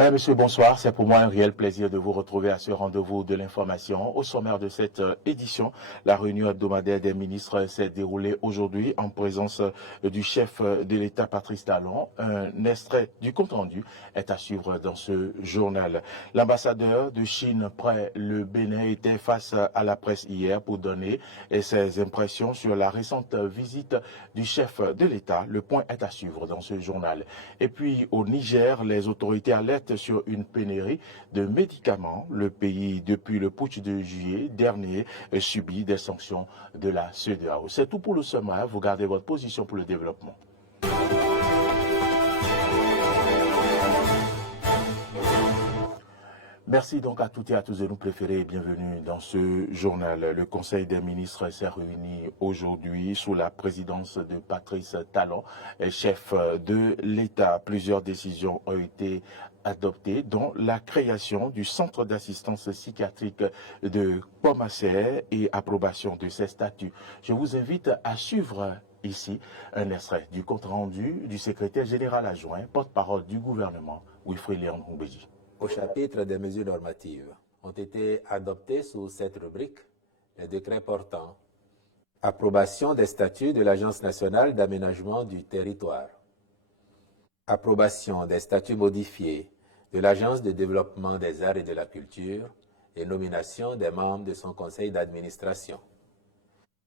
Madame, Monsieur, bonsoir. C'est pour moi un réel plaisir de vous retrouver à ce rendez-vous de l'information. Au sommaire de cette édition, la réunion hebdomadaire des ministres s'est déroulée aujourd'hui en présence du chef de l'État, Patrice Talon. Un extrait du compte-rendu est à suivre dans ce journal. L'ambassadeur de Chine près le Bénin était face à la presse hier pour donner ses impressions sur la récente visite du chef de l'État. Le point est à suivre dans ce journal. Et puis au Niger, les autorités alertent sur une pénurie de médicaments. Le pays, depuis le putsch de juillet dernier, subit des sanctions de la CEDEAO. C'est tout pour le sommaire. Vous gardez votre position pour le développement. Merci donc à toutes et à tous de nous préférer et bienvenue dans ce journal. Le Conseil des ministres s'est réuni aujourd'hui sous la présidence de Patrice Talon, chef de l'État. Plusieurs décisions ont été adoptées, dont la création du centre d'assistance psychiatrique de Pomasser et approbation de ses statuts. Je vous invite à suivre ici un extrait du compte-rendu du secrétaire général adjoint, porte-parole du gouvernement, Wilfried Léon Ngoumbéji. Au chapitre des mesures normatives, ont été adoptés sous cette rubrique les décrets portant approbation des statuts de l'Agence nationale d'aménagement du territoire, approbation des statuts modifiés de l'Agence de développement des arts et de la culture et nomination des membres de son conseil d'administration,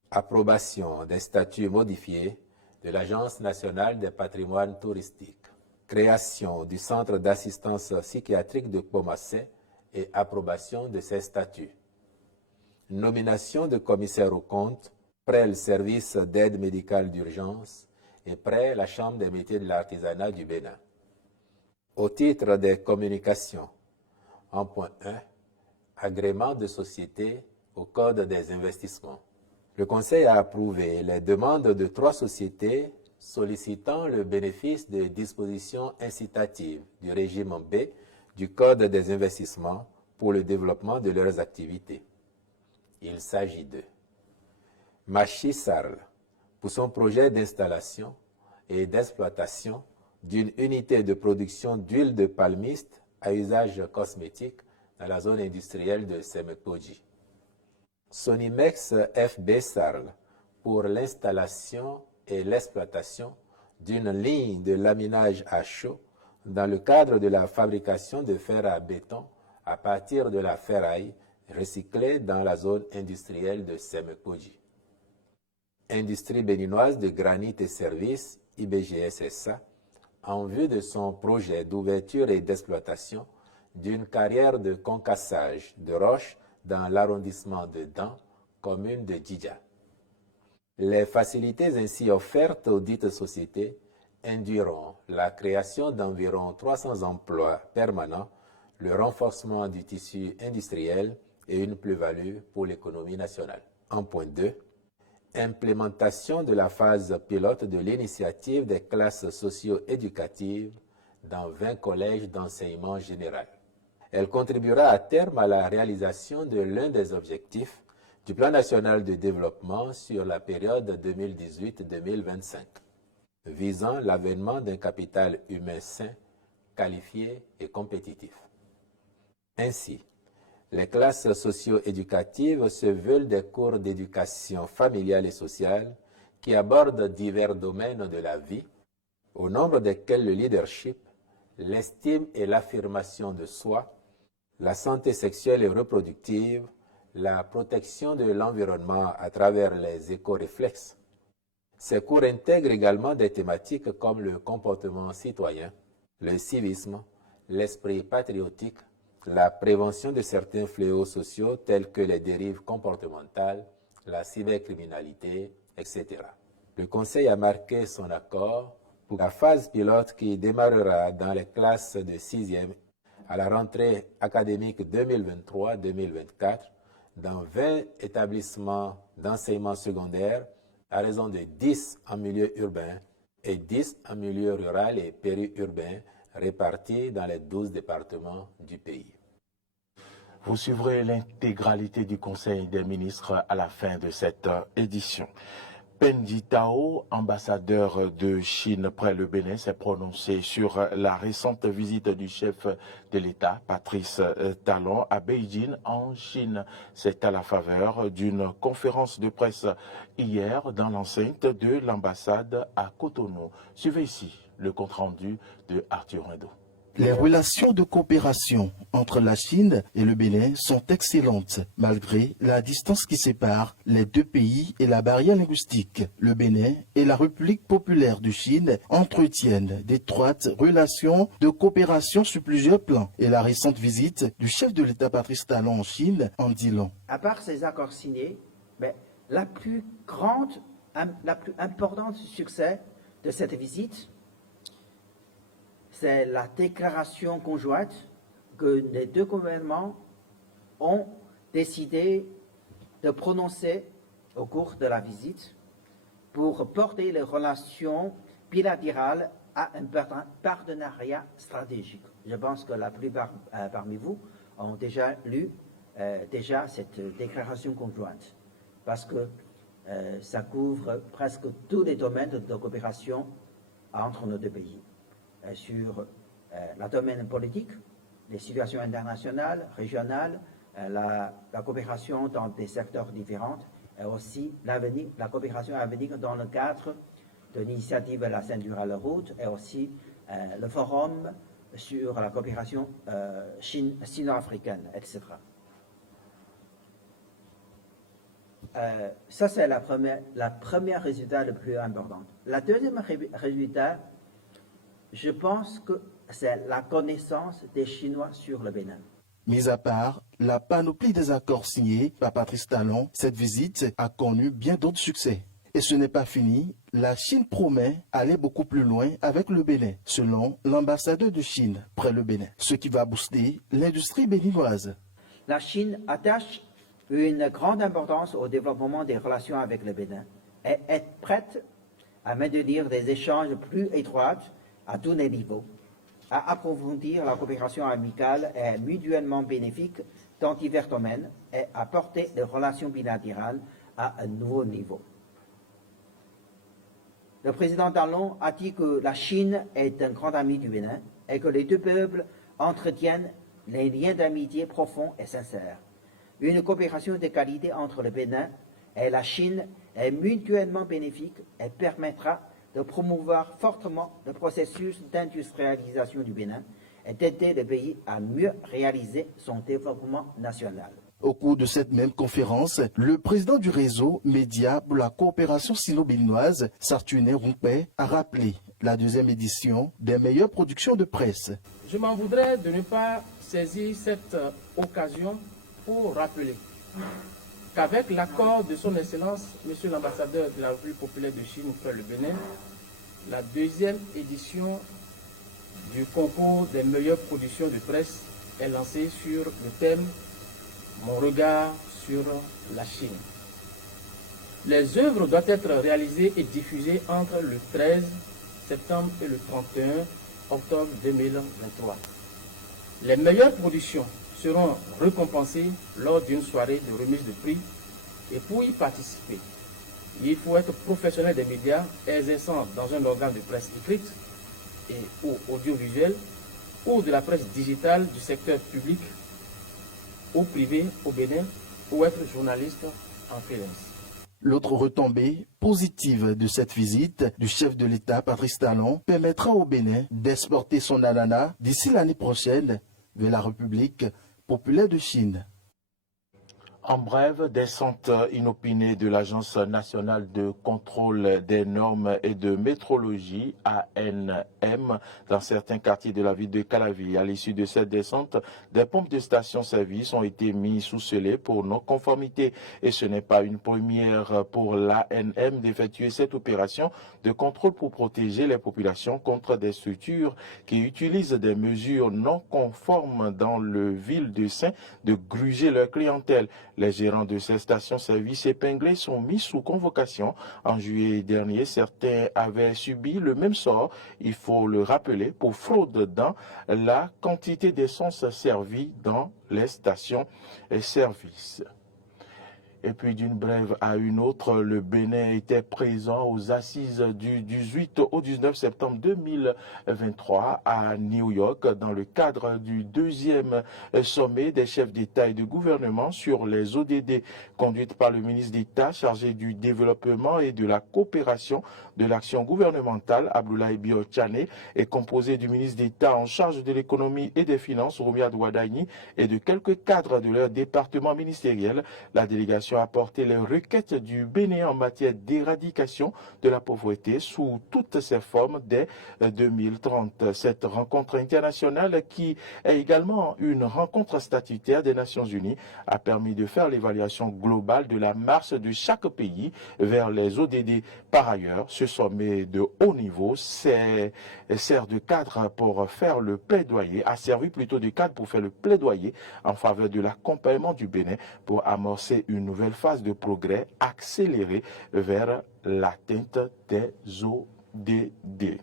approbation des statuts modifiés de l'Agence nationale des patrimoines touristiques, création du centre d'assistance psychiatrique de Pomasser et approbation de ses statuts. Nomination de commissaire aux comptes, près le service d'aide médicale d'urgence et près la Chambre des métiers de l'artisanat du Bénin. Au titre des communications, en point 1, agrément de société au Code des investissements. Le Conseil a approuvé les demandes de 3 sociétés sollicitant le bénéfice des dispositions incitatives du régime B du Code des investissements pour le développement de leurs activités. Il s'agit de Machi Sarl pour son projet d'installation et d'exploitation d'une unité de production d'huile de palmiste à usage cosmétique dans la zone industrielle de Semekoji. Sonimex FB Sarl pour l'installation et l'exploitation d'une ligne de laminage à chaud dans le cadre de la fabrication de fer à béton à partir de la ferraille recyclée dans la zone industrielle de Semekoji. Industrie béninoise de granit et services, IBGSSA, en vue de son projet d'ouverture et d'exploitation d'une carrière de concassage de roches dans l'arrondissement de Dan, commune de Djidja. Les facilités ainsi offertes aux dites sociétés induiront la création d'environ 300 emplois permanents, le renforcement du tissu industriel et une plus-value pour l'économie nationale. En point 2, implémentation de la phase pilote de l'initiative des classes socio-éducatives dans 20 collèges d'enseignement général. Elle contribuera à terme à la réalisation de l'un des objectifs du Plan national de développement sur la période 2018-2025, visant l'avènement d'un capital humain sain, qualifié et compétitif. Ainsi, les classes socio-éducatives se veulent des cours d'éducation familiale et sociale qui abordent divers domaines de la vie, au nombre desquels le leadership, l'estime et l'affirmation de soi, la santé sexuelle et reproductive, la protection de l'environnement à travers les éco-réflexes. Ces cours intègrent également des thématiques comme le comportement citoyen, le civisme, l'esprit patriotique, la prévention de certains fléaux sociaux tels que les dérives comportementales, la cybercriminalité, etc. Le Conseil a marqué son accord pour la phase pilote qui démarrera dans les classes de 6e à la rentrée académique 2023-2024 dans 20 établissements d'enseignement secondaire à raison de 10 en milieu urbain et 10 en milieu rural et périurbain répartis dans les 12 départements du pays. Vous suivrez l'intégralité du Conseil des ministres à la fin de cette édition. Pendi Tao, ambassadeur de Chine près le Bénin, s'est prononcé sur la récente visite du chef de l'État, Patrice Talon, à Beijing, en Chine. C'est à la faveur d'une conférence de presse hier dans l'enceinte de l'ambassade à Cotonou. Suivez ici le compte-rendu de Arthur Rindo. Les relations de coopération entre la Chine et le Bénin sont excellentes, malgré la distance qui sépare les deux pays et la barrière linguistique. Le Bénin et la République populaire de Chine entretiennent d'étroites relations de coopération sur plusieurs plans. Et la récente visite du chef de l'État Patrice Talon en Chine en dit long. À part ces accords signés, la plus importante succès de cette visite, c'est la déclaration conjointe que les deux gouvernements ont décidé de prononcer au cours de la visite pour porter les relations bilatérales à un partenariat stratégique. Je pense que la plupart parmi vous ont déjà lu cette déclaration conjointe parce que ça couvre presque tous les domaines de coopération entre nos deux pays. Sur le domaine politique, les situations internationales, régionales, la coopération dans des secteurs différents, et aussi l'avenir, la coopération à venir dans le cadre de l'initiative La ceinture à la route, et aussi le forum sur la coopération sino-africaine, etc. Ça, c'est la première résultat le plus important. La deuxième résultat, je pense que c'est la connaissance des Chinois sur le Bénin. Mis à part la panoplie des accords signés par Patrice Talon, cette visite a connu bien d'autres succès. Et ce n'est pas fini, la Chine promet aller beaucoup plus loin avec le Bénin, selon l'ambassadeur de Chine près le Bénin, ce qui va booster l'industrie béninoise. La Chine attache une grande importance au développement des relations avec le Bénin et est prête à maintenir des échanges plus étroits à tous les niveaux, à approfondir la coopération amicale et mutuellement bénéfique dans divers domaines et à porter les relations bilatérales à un nouveau niveau. Le président Talon a dit que la Chine est un grand ami du Bénin et que les deux peuples entretiennent les liens d'amitié profonds et sincères. Une coopération de qualité entre le Bénin et la Chine est mutuellement bénéfique et permettra de promouvoir fortement le processus d'industrialisation du Bénin et d'aider le pays à mieux réaliser son développement national. Au cours de cette même conférence, le président du réseau Média pour la coopération sino-béninoise, Sartuné Rumpé, a rappelé la deuxième édition des meilleures productions de presse. Je m'en voudrais de ne pas saisir cette occasion pour rappeler qu'avec l'accord de son Excellence, Monsieur l'ambassadeur de la République populaire de Chine près le Bénin, la deuxième édition du concours des meilleures productions de presse est lancée sur le thème « Mon regard sur la Chine ». Les œuvres doivent être réalisées et diffusées entre le 13 septembre et le 31 octobre 2023. Les meilleures productions seront récompensées lors d'une soirée de remise de prix et pour y participer, il faut être professionnel des médias exerçant dans un organe de presse écrite et ou audiovisuel ou de la presse digitale du secteur public ou privé au Bénin ou être journaliste en freelance. L'autre retombée positive de cette visite du chef de l'État, Patrice Talon, permettra au Bénin d'exporter son ananas d'ici l'année prochaine vers la République populaire de Chine. En bref, descente inopinée de l'Agence nationale de contrôle des normes et de métrologie, ANM, dans certains quartiers de la ville de Calavi. À l'issue de cette descente, des pompes de station-service ont été mises sous scellé pour non-conformité. Et ce n'est pas une première pour l'ANM d'effectuer cette opération de contrôle pour protéger les populations contre des structures qui utilisent des mesures non conformes dans le ville de Saint de gruger leur clientèle. Les gérants de ces stations-service épinglées sont mis sous convocation. En juillet dernier, certains avaient subi le même sort, il faut le rappeler, pour fraude dans la quantité d'essence servie dans les stations-service. Et puis d'une brève à une autre, le Bénin était présent aux assises du 18 au 19 septembre 2023 à New York dans le cadre du deuxième sommet des chefs d'État et de gouvernement sur les ODD conduite par le ministre d'État chargé du développement et de la coopération de l'action gouvernementale, Abdoulaye Bio Tchane, est composé du ministre d'État en charge de l'économie et des finances, Roumiad Ouadagni, et de quelques cadres de leur département ministériel. La délégation a porté les requêtes du Bénin en matière d'éradication de la pauvreté sous toutes ses formes dès 2030. Cette rencontre internationale, qui est également une rencontre statutaire des Nations Unies, a permis de faire l'évaluation globale de la marche de chaque pays vers les ODD. Par ailleurs, ce sommet de haut niveau sert de cadre pour faire le plaidoyer, a servi plutôt de cadre pour faire le plaidoyer en faveur de l'accompagnement du Bénin pour amorcer une nouvelle phase de progrès accéléré vers l'atteinte des ODD.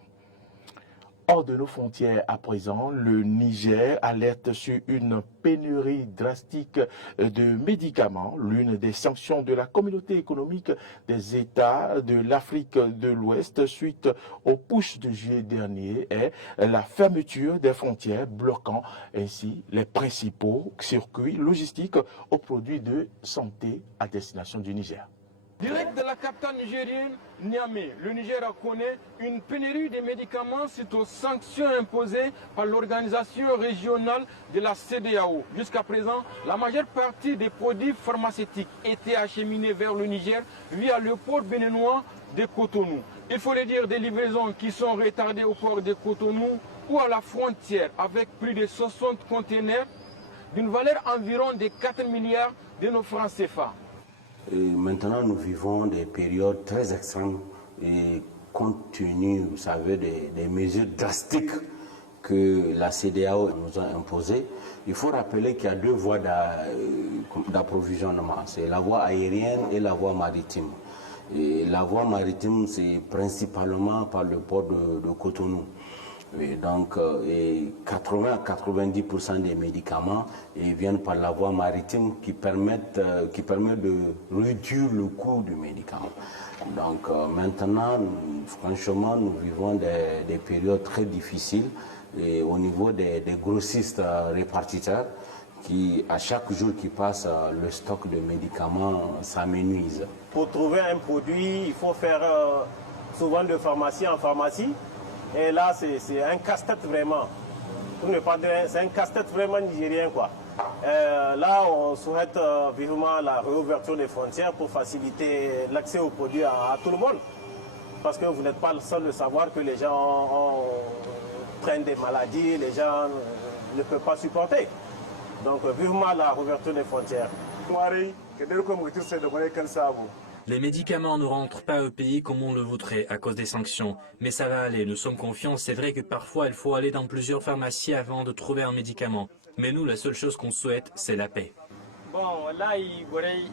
Hors de nos frontières à présent, le Niger alerte sur une pénurie drastique de médicaments. L'une des sanctions de la communauté économique des États de l'Afrique de l'Ouest suite au putsch de juillet dernier est la fermeture des frontières, bloquant ainsi les principaux circuits logistiques aux produits de santé à destination du Niger. Direct de la capitale nigérienne, Niamey, le Niger connaît une pénurie de médicaments suite aux sanctions imposées par l'organisation régionale de la CEDEAO. Jusqu'à présent, la majeure partie des produits pharmaceutiques étaient acheminés vers le Niger via le port béninois de Cotonou. Il faut le dire, des livraisons qui sont retardées au port de Cotonou ou à la frontière avec plus de 60 conteneurs d'une valeur environ de 4 milliards de nos francs CFA. Et maintenant, nous vivons des périodes très extrêmes et compte tenu, vous savez, des mesures drastiques que la CEDEAO nous a imposées. Il faut rappeler qu'il y a deux voies d'approvisionnement, c'est la voie aérienne et la voie maritime. Et la voie maritime, c'est principalement par le port de Cotonou. Et donc, 80 à 90% des médicaments viennent par la voie maritime qui permet de réduire le coût du médicament. Donc maintenant, franchement, nous vivons des périodes très difficiles et au niveau des grossistes répartiteurs qui, à chaque jour qui passe, le stock de médicaments s'amenuise. Pour trouver un produit, il faut faire souvent de pharmacie en pharmacie. Et là, c'est un casse-tête vraiment. Pour ne pas dire, c'est un casse-tête vraiment nigérien, quoi. Là, on souhaite vivement la réouverture des frontières pour faciliter l'accès aux produits à tout le monde. Parce que vous n'êtes pas le seul de savoir que les gens prennent des maladies, les gens ne peuvent pas supporter. Donc, vivement la réouverture des frontières. Les médicaments ne rentrent pas au pays comme on le voudrait à cause des sanctions. Mais ça va aller, nous sommes confiants. C'est vrai que parfois il faut aller dans plusieurs pharmacies avant de trouver un médicament. Mais nous, la seule chose qu'on souhaite, c'est la paix.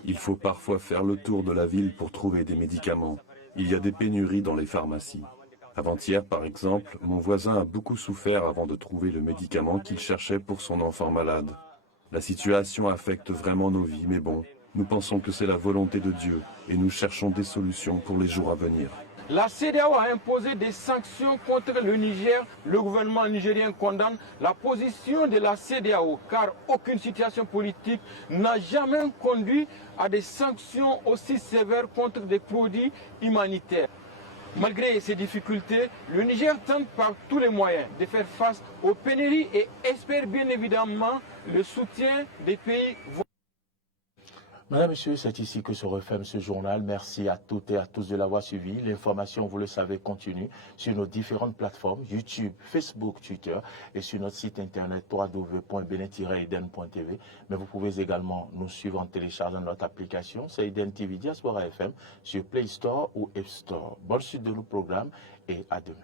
Il faut parfois faire le tour de la ville pour trouver des médicaments. Il y a des pénuries dans les pharmacies. Avant-hier, par exemple, mon voisin a beaucoup souffert avant de trouver le médicament qu'il cherchait pour son enfant malade. La situation affecte vraiment nos vies, mais bon, nous pensons que c'est la volonté de Dieu et nous cherchons des solutions pour les jours à venir. La CEDEAO a imposé des sanctions contre le Niger. Le gouvernement nigérien condamne la position de la CEDEAO car aucune situation politique n'a jamais conduit à des sanctions aussi sévères contre des produits humanitaires. Malgré ces difficultés, le Niger tente par tous les moyens de faire face aux pénuries et espère bien évidemment le soutien des pays voisins. Mesdames, Messieurs, c'est ici que se referme ce journal. Merci à toutes et à tous de l'avoir suivi. L'information, vous le savez, continue sur nos différentes plateformes, YouTube, Facebook, Twitter et sur notre site internet www.benin-eden.tv. Mais vous pouvez également nous suivre en téléchargeant notre application, c'est Eden TV Diaspora FM, sur Play Store ou App Store. Bonne suite de nos programmes et à demain.